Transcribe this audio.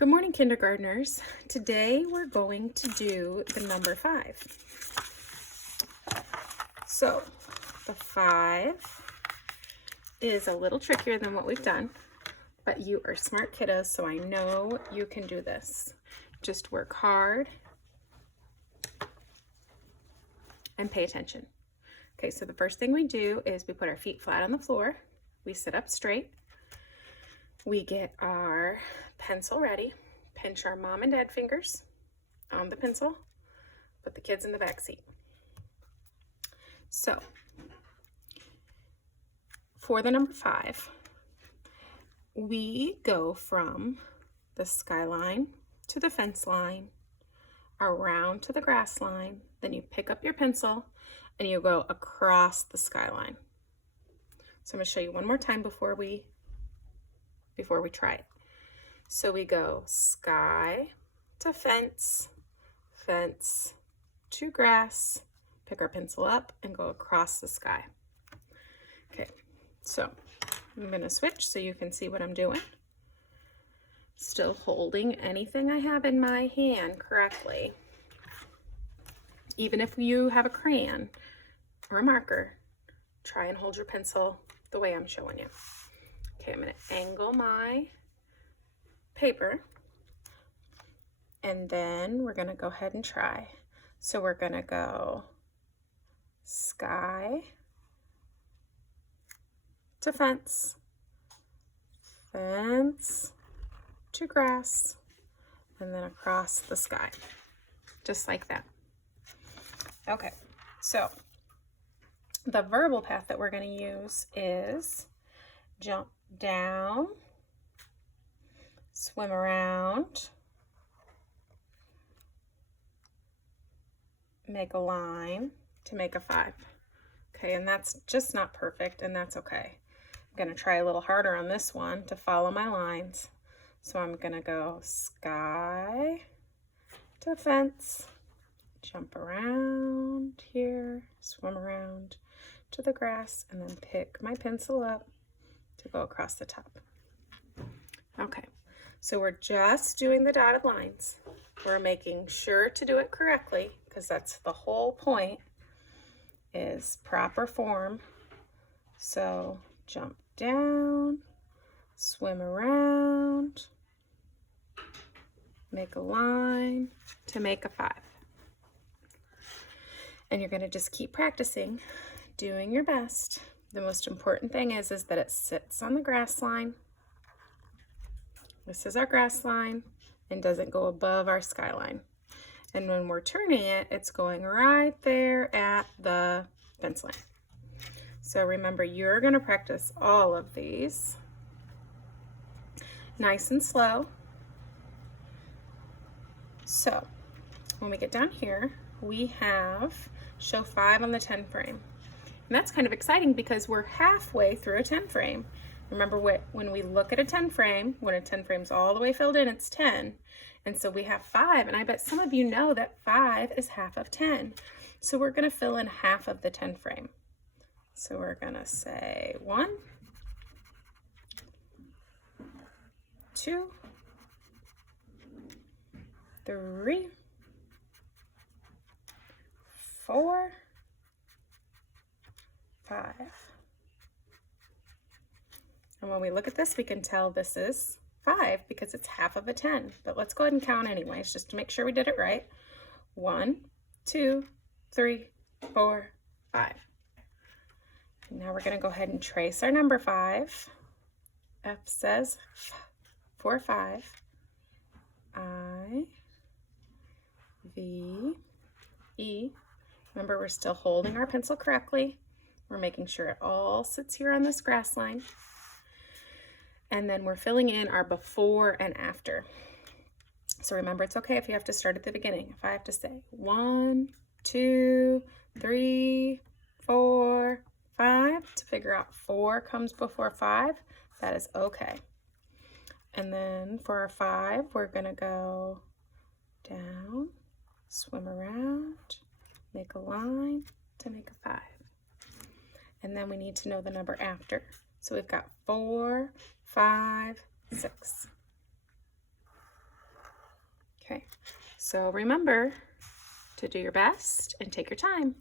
Good morning, kindergartners. Today we're going to do the number 5. So the 5 is a little trickier than what we've done, but you are smart kiddos, so I know you can do this. Just work hard and pay attention. Okay, so the first thing we do is we put our feet flat on the floor. We sit up straight. We get our pencil ready, pinch our mom and dad fingers on the pencil, put the kids in the back seat. So for the number 5, we go from the skyline to the fence line, around to the grass line, then you pick up your pencil and you go across the skyline. So I'm going to show you one more time before we try it. So we go sky to fence, fence to grass, pick our pencil up and go across the sky. Okay, so I'm going to switch so you can see what I'm doing. Still holding anything I have in my hand correctly. Even if you have a crayon or a marker, try and hold your pencil the way I'm showing you. Okay, I'm going to angle my paper, and then we're going to go ahead and try. So we're going to go sky to fence, fence to grass, and then across the sky, just like that. Okay, so the verbal path that we're going to use is jump down, swim around, make a line to make a 5. Okay, and that's just not perfect, and that's okay. I'm going to try a little harder on this one to follow my lines. So I'm going to go sky to fence, jump around here, swim around to the grass, and then pick my pencil up to go across the top. Okay, so we're just doing the dotted lines. We're making sure to do it correctly because that's the whole point, is proper form. So jump down, swim around, make a line to make a 5. And you're going to just keep practicing, doing your best. The most important thing is that it sits on the grass line. This is our grass line and doesn't go above our skyline. And when we're turning it, it's going right there at the fence line. So remember, you're going to practice all of these nice and slow. So when we get down here, we have show 5 on the 10 frame. And that's kind of exciting because we're halfway through a 10 frame. Remember, when we look at a 10 frame, when a 10 frame's all the way filled in, it's 10. And so we have 5, and I bet some of you know that 5 is half of 10. So we're going to fill in half of the 10 frame. So we're going to say 1, 2, 3, 4, 5. And when we look at this, we can tell this is 5 because it's half of a 10. But let's go ahead and count anyways, just to make sure we did it right. 1, 2, 3, 4, 5. And now we're going to go ahead and trace our number 5. F says for 5. I, V, E. Remember, we're still holding our pencil correctly. We're making sure it all sits here on this grass line. And then we're filling in our before and after. So remember, it's okay if you have to start at the beginning. If I have to say 1, 2, 3, 4, 5 to figure out 4 comes before 5, that is okay. And then for our 5, we're going to go down, swim around, make a line to make a 5. And then we need to know the number after. So we've got 4, 5, 6. Okay, so remember to do your best and take your time.